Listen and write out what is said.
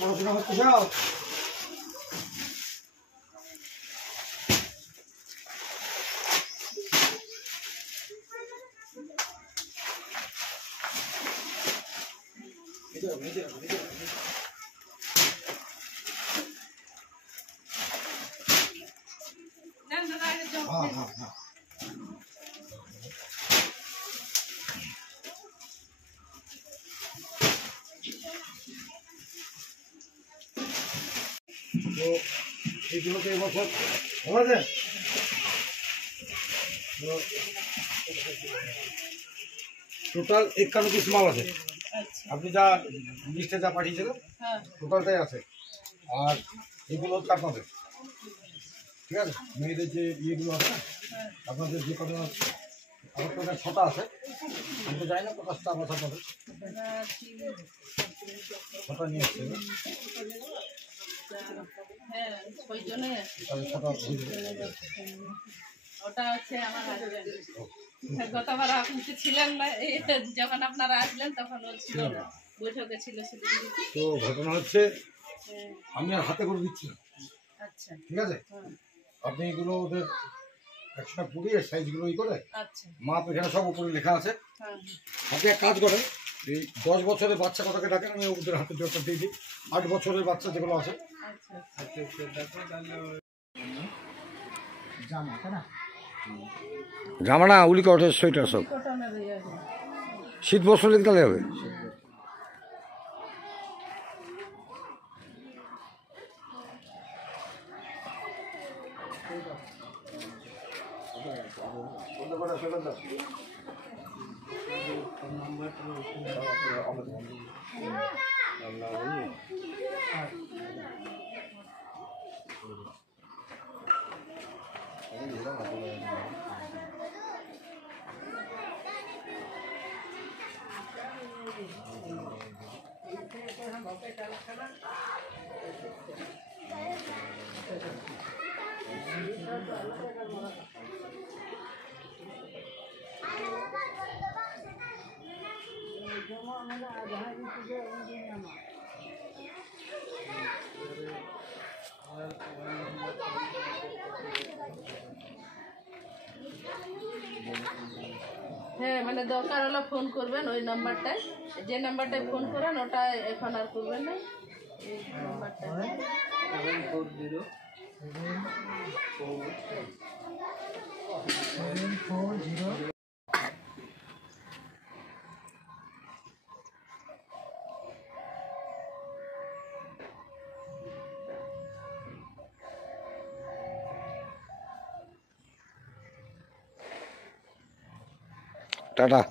পড়াশোনা হচ্ছে যাও তো এইগুলোকে এবছর ভালো আছে টোটাল 51 পিস মাল আছে। আপনি যা লিস্টে যা পাঠিয়েছিলেন টোটালটাই আছে। আর এগুলো হচ্ছে আপনাদের, ঠিক আছে? মেয়েদের যে ইয়েগুলো আছে আপনাদের যে কটা আমার টোটাল 6টা আছে। আমি তো যাই না কটা স্টাফ আছে আপনাদের, 6টা নিয়ে আসছে। ওটা হচ্ছে আমার হাজবেন্ড। গতবার আপনি ছিলেন না, যখন আপনারা আসলেন তখন ও ছিল না, বৈঠকে ছিল। তো ঘটনা হচ্ছে আমি আর হাতে করে দিচ্ছি না, আচ্ছা ঠিক আছে? আপনি এগুলো ওদের একটা পুড়িয়ে সাইজগুলো ই করে মাপ এখানে সব উপরে লেখা আছে। আপনি এক কাজ করেন, এই 10 বছরের বাচ্চা কটাকে ডাকেন, আমি ওদের হাতে জোরটা দিয়ে দিই। 8 বছরের বাচ্চা যেগুলো আছে জামা না উলি কটের সোয়েটার সব শীত বস্ত্র লিখতে হবে। হ্যাঁ, মানে দরকার হলে ফোন করবেন ওই নাম্বারটায়, যে নাম্বারটায় ফোন করেন ওটা এখন আর করবেন না। এই নাম্বারটা টাটা।